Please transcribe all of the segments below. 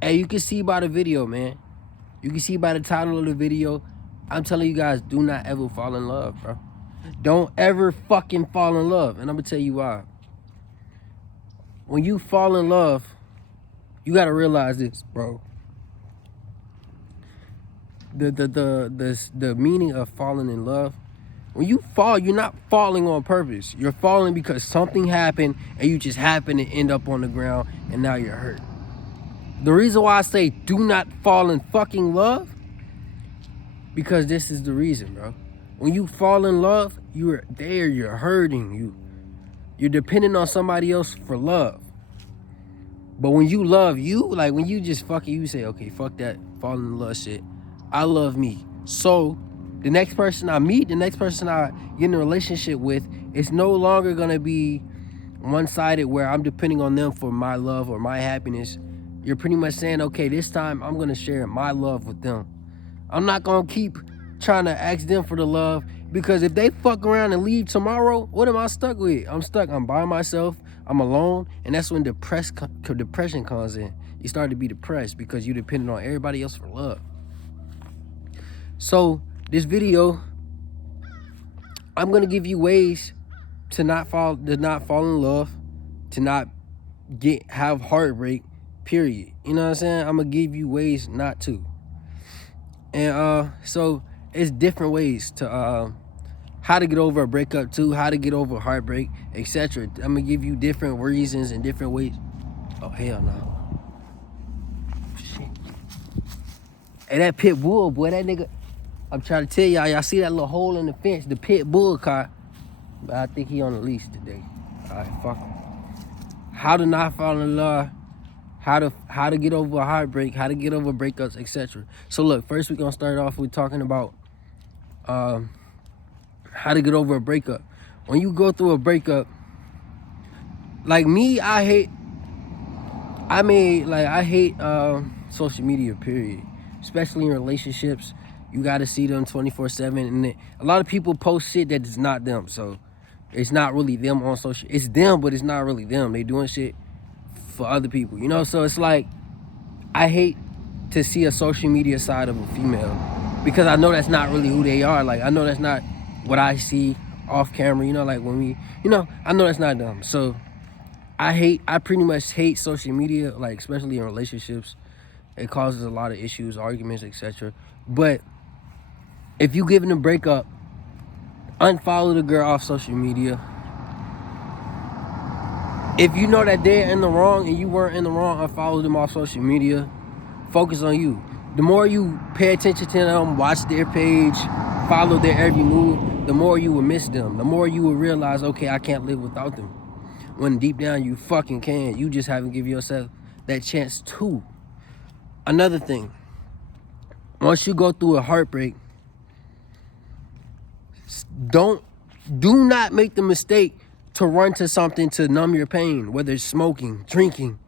Hey, you can see by the video, man. You can see by the title of the video. I'm telling you guys, do not ever fall in love, bro. Don't ever fucking fall in love. And I'm gonna tell you why. When you fall in love, you gotta realize this, bro. The meaning of falling in love. When you fall, you're not falling on purpose. You're falling because something happened and you just happen to end up on the ground and now you're hurt. The reason why I say do not fall in fucking love, because this is the reason, bro. When you fall in love, you're there, you're hurting, you're depending on somebody else for love. But when you love you, like when you just fucking, you say, okay, fuck that falling in love shit. I love me. So the next person I meet, the next person I get in a relationship with, it's no longer gonna be one-sided where I'm depending on them for my love or my happiness. You're pretty much saying, okay, this time I'm gonna share my love with them. I'm not gonna keep trying to ask them for the love, because if they fuck around and leave tomorrow, what am I stuck with? I'm stuck. I'm by myself. I'm alone, and that's when depression comes in. You start to be depressed because you're dependent on everybody else for love. So this video, I'm gonna give you ways to not fall in love, to not have heartbreak. Period. You know what I'm saying? I'm gonna give you ways not to. And so it's different ways to how to get over a breakup too, how to get over a heartbreak, etc. I'm gonna give you different reasons and different ways. Oh hell no. Shit. Hey, that pit bull, boy, that nigga. I'm trying to tell y'all see that little hole in the fence, the pit bull car. But I think he on the leash today. Alright, fuck him. How to not fall in love, how to get over a heartbreak, how to get over breakups, etc. So look, first we're gonna start off with talking about how to get over a breakup. When you go through a breakup, like me, I hate social media, period. Especially in relationships. You gotta see them 24/7, and a lot of people post shit that is not them. So it's not really them on social. It's them, but it's not really them. They doing shit for other people, you know. So it's like, I hate to see a social media side of a female, because I know that's not really who they are. Like, I know that's not what I see off camera, you know, like when we, you know, I know that's not them. So I pretty much hate social media, like especially in relationships. It causes a lot of issues, arguments, etc. But if you giving a breakup, unfollow the girl off social media. If you know that they're in the wrong and you weren't in the wrong, unfollow them off social media. Focus on you. The more you pay attention to them, watch their page, follow their every move, the more you will miss them. The more you will realize, okay, I can't live without them. When deep down you fucking can. You just haven't given yourself that chance to. Another thing, once you go through a heartbreak, do not make the mistake to run to something to numb your pain, whether it's smoking, drinking.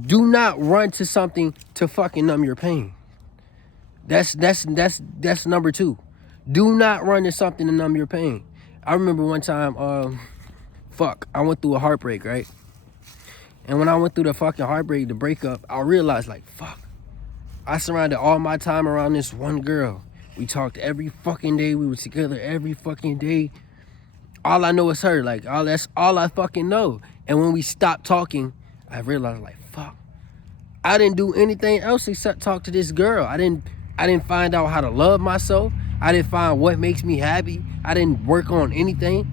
Do not run to something to fucking numb your pain. That's number two. Do not run to something to numb your pain. I remember one time, I went through a heartbreak, right? And when I went through the fucking heartbreak, the breakup, I realized, like, fuck. I surrounded all my time around this one girl. We talked every fucking day. We were together every fucking day. All I know is her. Like, that's all I fucking know. And when we stopped talking, I realized, like, fuck. I didn't do anything else except talk to this girl. I didn't find out how to love myself. I didn't find what makes me happy. I didn't work on anything.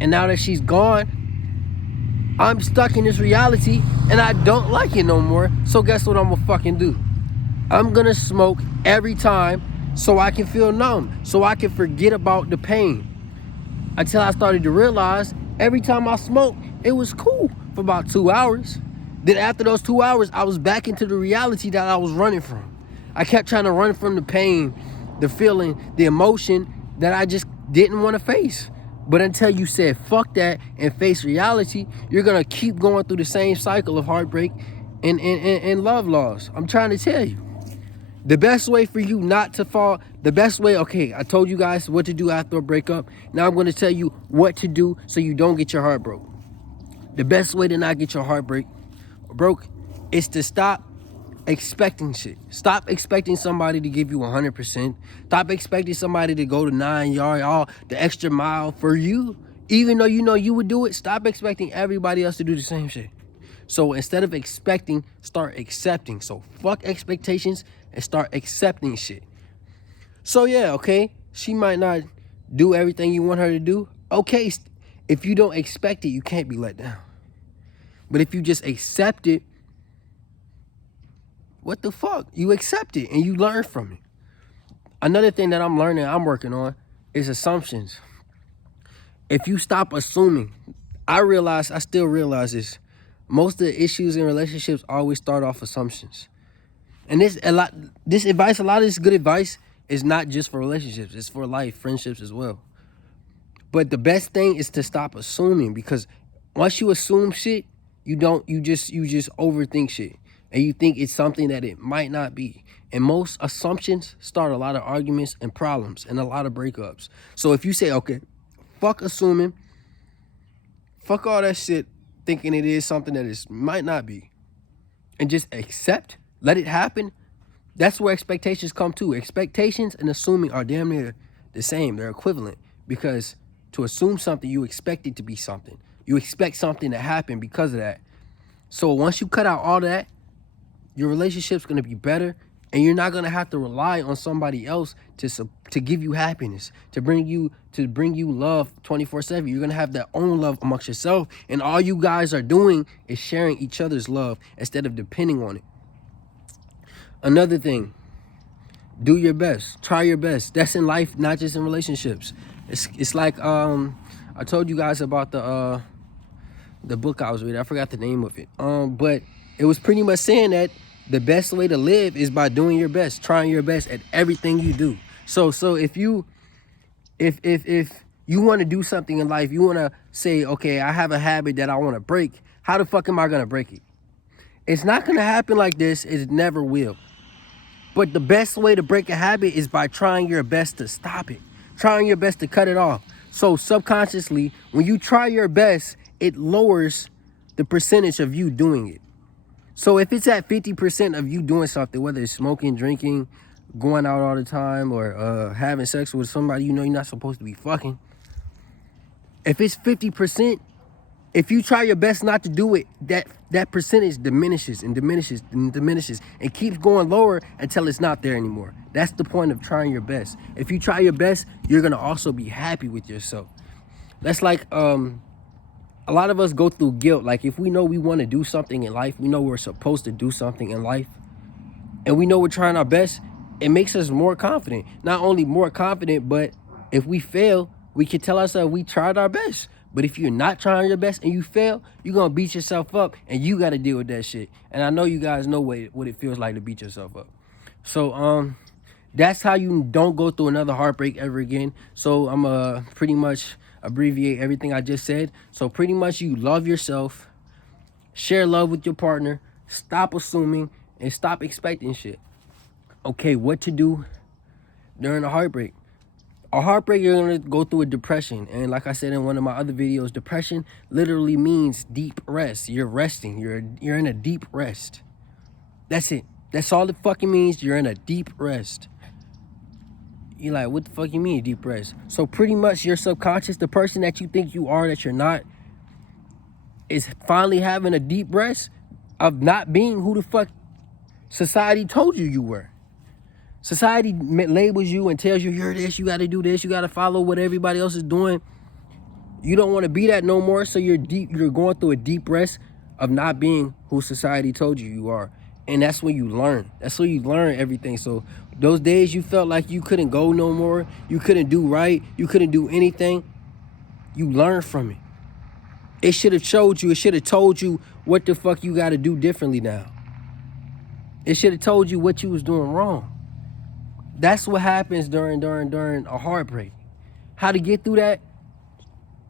And now that she's gone, I'm stuck in this reality and I don't like it no more. So guess what I'm gonna fucking do? I'm gonna smoke every time so I can feel numb, so I can forget about the pain. Until I started to realize every time I smoked, it was cool for about 2 hours. Then after those 2 hours, I was back into the reality that I was running from. I kept trying to run from the pain, the feeling, the emotion that I just didn't want to face. But until you said fuck that and face reality, you're gonna keep going through the same cycle of heartbreak and love loss. I'm trying to tell you. The best way for you not to fall, okay, I told you guys what to do after a breakup. Now I'm going to tell you what to do so you don't get your heart broke. The best way to not get your heart broke is to stop expecting shit. Stop expecting somebody to give you 100%. Stop expecting somebody to go to 9 yard, all the extra mile for you. Even though you know you would do it, stop expecting everybody else to do the same shit. So instead of expecting, start accepting. So fuck expectations and start accepting shit. So yeah, okay, she might not do everything you want her to do. Okay, if you don't expect it, you can't be let down. But if you just accept it, what the fuck? You accept it and you learn from it. Another thing that I'm learning, I'm working on, is assumptions. If you stop assuming, I still realize this. Most of the issues in relationships always start off assumptions. And this advice, a lot of this good advice is not just for relationships, it's for life, friendships as well. But the best thing is to stop assuming, because once you assume shit, you just overthink shit. And you think it's something that it might not be. And most assumptions start a lot of arguments and problems and a lot of breakups. So if you say, okay, fuck assuming, fuck all that shit, thinking it is something that it might not be, and just accept, let it happen, that's where expectations come to. Expectations and assuming are damn near the same. They're equivalent, because to assume something, you expect it to be something. You expect something to happen because of that. So once you cut out all that, your relationship's going to be better, and you're not going to have to rely on somebody else to give you happiness, to bring you love 24/7. You're going to have that own love amongst yourself, and all you guys are doing is sharing each other's love instead of depending on it. Another thing, do your best. Try your best. That's in life, not just in relationships. It's like I told you guys about the book I was reading. I forgot the name of it. But it was pretty much saying that the best way to live is by doing your best, trying your best at everything you do. So if you want to do something in life, you want to say, okay, I have a habit that I want to break. How the fuck am I going to break it? It's not going to happen like this. It never will. But the best way to break a habit is by trying your best to stop it, trying your best to cut it off. So subconsciously, when you try your best, it lowers the percentage of you doing it. So if it's at 50% of you doing something, whether it's smoking, drinking, going out all the time, or having sex with somebody you know you're not supposed to be fucking, if it's 50%, if you try your best not to do it, that percentage diminishes and diminishes and diminishes and keeps going lower until it's not there anymore. That's the point of trying your best. If you try your best, you're going to also be happy with yourself. That's like a lot of us go through guilt. Like if we know we want to do something in life, we know we're supposed to do something in life, and we know we're trying our best, it makes us more confident. Not only more confident, but if we fail, we can tell ourselves we tried our best. But if you're not trying your best and you fail, you're going to beat yourself up, and you got to deal with that shit. And I know you guys know what it feels like to beat yourself up. So that's how you don't go through another heartbreak ever again. So I'm pretty much abbreviate everything I just said. So pretty much you love yourself, share love with your partner, stop assuming, and stop expecting shit. Okay, what to do during a heartbreak? A heartbreak, you're going to go through a depression. And like I said in one of my other videos, depression literally means deep rest. You're resting. You're in a deep rest. That's it. That's all it fucking means. You're in a deep rest. You're like, what the fuck you mean deep rest? So pretty much your subconscious, the person that you think you are that you're not, is finally having a deep rest of not being who the fuck society told you were. Society labels you and tells you you're this, you got to do this, you got to follow what everybody else is doing. You don't want to be that no more, so you're going through a deep rest of not being who society told you are. And that's when you learn. That's when you learn everything. So those days you felt like you couldn't go no more, you couldn't do right, you couldn't do anything, you learn from it. It should have showed you, it should have told you what the fuck you got to do differently now. It should have told you what you was doing wrong. That's what happens during a heartbreak. How to get through that?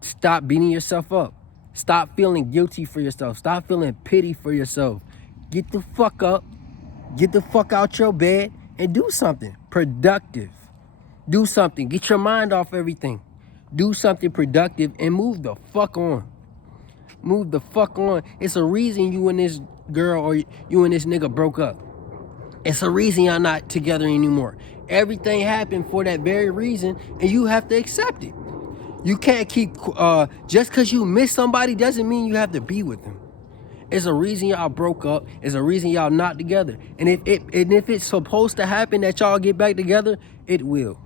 Stop beating yourself up. Stop feeling guilty for yourself. Stop feeling pity for yourself. Get the fuck up. Get the fuck out your bed and do something productive. Do something. Get your mind off everything. Do something productive and move the fuck on. Move the fuck on. It's a reason you and this girl or you and this nigga broke up. It's a reason y'all not together anymore. Everything happened for that very reason, and you have to accept it. You can't keep, just because you miss somebody doesn't mean you have to be with them. It's a reason y'all broke up. It's a reason y'all not together. And if it's supposed to happen that y'all get back together, it will.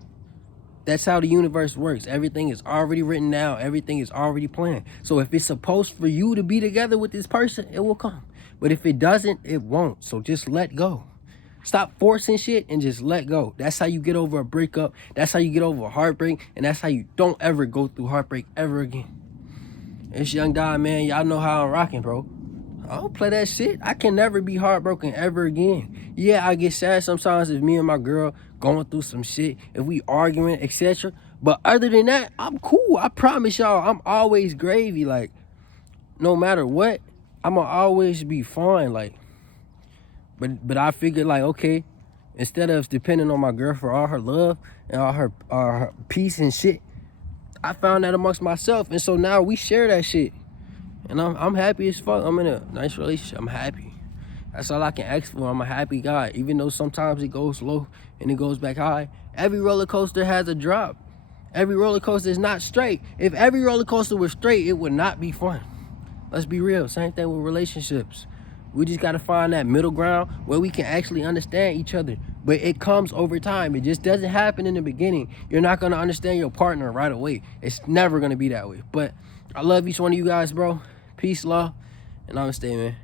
That's how the universe works. Everything is already written down. Everything is already planned. So if it's supposed for you to be together with this person, it will come. But if it doesn't, it won't. So just let go. Stop forcing shit and just let go. That's how you get over a breakup. That's how you get over a heartbreak. And that's how you don't ever go through heartbreak ever again. It's Young Don, man. Y'all know how I'm rocking, bro. I don't play that shit. I can never be heartbroken ever again. Yeah, I get sad sometimes if me and my girl going through some shit, if we arguing, etc. But other than that, I'm cool. I promise y'all, I'm always gravy. Like, no matter what, I'ma always be fine. Like, but I figured, like, okay, instead of depending on my girl for all her love and all her peace and shit, I found that amongst myself, and so now we share that shit. And I'm happy as fuck. I'm in a nice relationship. I'm happy. That's all I can ask for. I'm a happy guy. Even though sometimes it goes low and it goes back high. Every roller coaster has a drop. Every roller coaster is not straight. If every roller coaster was straight, it would not be fun. Let's be real. Same thing with relationships. We just got to find that middle ground where we can actually understand each other. But it comes over time. It just doesn't happen in the beginning. You're not going to understand your partner right away. It's never going to be that way. But I love each one of you guys, bro. Peace, love, and namaste, man.